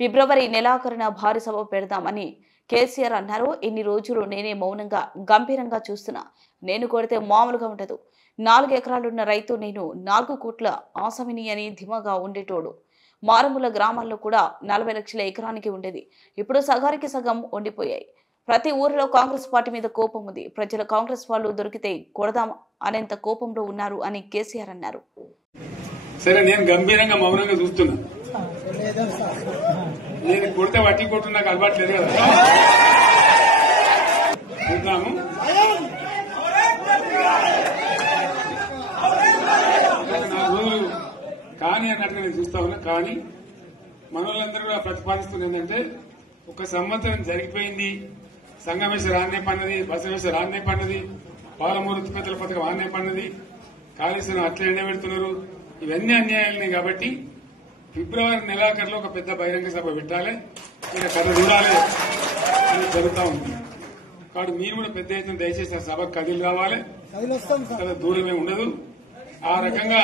ఫిబ్రవరి నెలాఖరున భారీ సభ పెడదామని కేసీఆర్ అన్నారు. ఇన్ని రోజులు నేనే మౌనంగా గంభీరంగా చూస్తున్నా. నేను కొడితే మామూలుగా ఉండదు. 4 ఎకరాలున్న రైతు నేను 4 కోట్ల ఆసామిని అని ధీమాగా ఉండేటోడు. మారుమూల గ్రామాల్లో కూడా 40 లక్షల ఎకరానికి ఉండేది. ఇప్పుడు సగానికి సగం ఉండిపోయాయి. ప్రతి ఊరిలో కాంగ్రెస్ పార్టీ మీద కోపం ఉంది. ప్రజలు కాంగ్రెస్ వాళ్ళు దొరికితే కొడదాం అనేంత కోపంలో ఉన్నారు అని కేసీఆర్ అన్నారు. సరే, నేను గంభీరంగా మౌనంగా చూస్తున్నా. నేను కొడితే వడ్డీ కొట్టు నాకు అలవాటు లేదు కదా. చూద్దాము. కానీ అన్నట్టుగా నేను చూస్తా ఉన్నా. కానీ మనోళ్ళందరూ కూడా ప్రతిపాదిస్తుంది ఏంటంటే, ఒక సంవత్సరం జరిగిపోయింది. సంగమేశ్వర ఆన్నే పన్నది, బసవేశ్వర ఆన్నే పన్నది, పాలమూరు ఉత్పత్తుల పథకం ఆన్నే పన్నది, కాళేశ్వరం అట్లా ఎండబెడుతున్నారు. ఇవన్నీ అన్యాయాలని. కాబట్టి ఫిబ్రవరి నెలాఖరులో ఒక పెద్ద బహిరంగ సభ పెట్టాలి, ఇక్కడ కథ చూడాలి అని జరుగుతూ ఉంది. కాబట్టి మీరు కూడా పెద్ద ఎత్తున దయచేసి ఆ సభకు కదిలి రావాలి. కదా దూరమే ఉండదు. ఆ రకంగా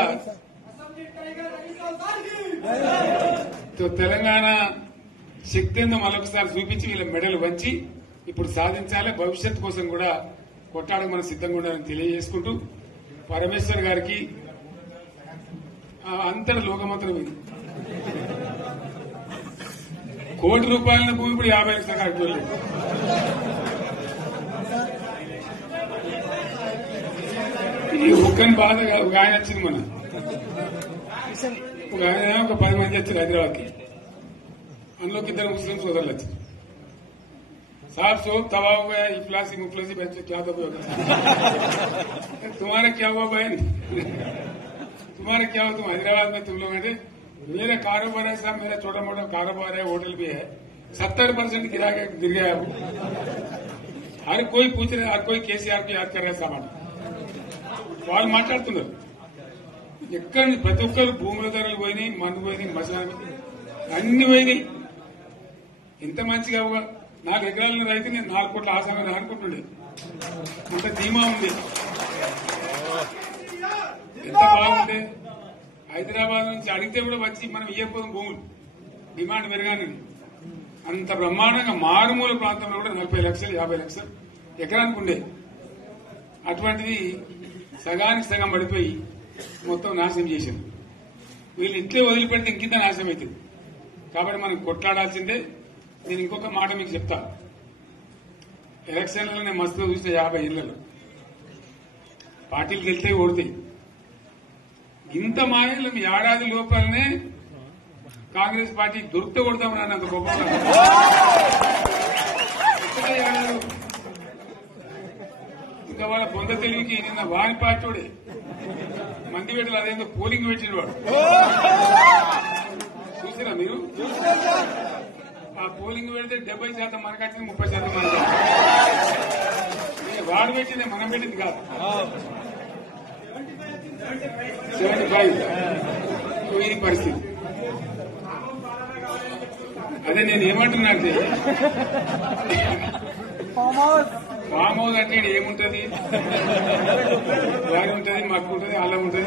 తెలంగాణ శక్తి ఏందో మరొకసారి చూపించి వీళ్ళ మెడలు వంచి ఇప్పుడు సాధించాలి. భవిష్యత్ కోసం కూడా కొట్టాడకు మనం సిద్ధంగా ఉండాలని తెలియజేసుకుంటూ, పరమేశ్వర్ గారికి అంతటి లోకమంతరం ఇది. కోటి రూపాయల భూమి ఇప్పుడు 50 లక్షల కాకపోలేదు. ఇది ఒక్కని బాధ కాదు. ఒక ఆయన వచ్చింది మన ఒక ఆయన ఒక 10 మంది వచ్చారు హైదరాబాద్కి. అందులోకి 2 ముస్లిం సోదరులు వచ్చారు. साहब सोप तवा हो गया, इफलासी मुफलासी बच्चे क्या दबे हो गए. तुम्हारा क्या हुआ बहन, तुम्हारा क्या हुआ? तुम हैदराबाद में तुम लोग हैं. मेरा कारोबार है साहब, मेरा छोटा मोटा कारोबार है, होटल भी है. 70% गिर गया. हर कोई पूछ रहे, हर कोई केसीआर को याद कर रहा है सामान. వాళ్ళు మాట్లాడుతున్నారు. ఎక్కడ ప్రతి ఒక్కరు భూముల ధరలు పోయినాయి, మందు పోయినాయి, మసాలా అన్ని పోయినాయి. ఇంత మంచిగా 4 ఎకరాల రైతు నేను 4 కోట్ల ఆసామని అనుకుంటుండే. అంత ధీమా ఉంది. ఎంత బాగుంటే హైదరాబాద్ నుంచి అడిగితే కూడా వచ్చి మనం ఇయ్యకపోదాం భూములు, డిమాండ్ పెరగాలని. అంత బ్రహ్మాండంగా మారుమూల ప్రాంతంలో కూడా 40 లక్షలు 50 లక్షలు ఎకరానికి ఉండే. అటువంటిది సగానికి సగం పడిపోయి మొత్తం నాశనం చేశారు. వీళ్ళు ఇట్లే వదిలిపెడితే ఇంకింత నాశనం అవుతుంది. కాబట్టి మనం కొట్లాడాల్సిందే. నేను ఇంకొక మాట మీకు చెప్తా. ఎలక్షన్లలో నేను మస్తు చూసిన 50 ఇళ్లలో పార్టీలు గెలితే ఓడితే ఇంత మాయలు ఏడాది లోపలనే కాంగ్రెస్ పార్టీ దొరికితే కొడతామని అన్నంత గొప్పగా ఇంకా వాళ్ళ పొంద తెలివికి నిన్న వారి పార్టీడే మంది పెట్టలు అదేందో పోలింగ్ పెట్టిన వాడు చూసిరా మీరు? ఆ పోలింగ్ పెడితే 70% మనకు వచ్చింది, 30% మనకు. వాడు పెట్టింది మనం పెట్టింది కాదు. 75 ఇది పరిస్థితి. అదే నేను ఏమంటున్నా అంటే, ఫామ్ హౌస్ అంటే ఏముంటది, వారి ఉంటది, మాకు ఉంటది, అలా ఉంటది.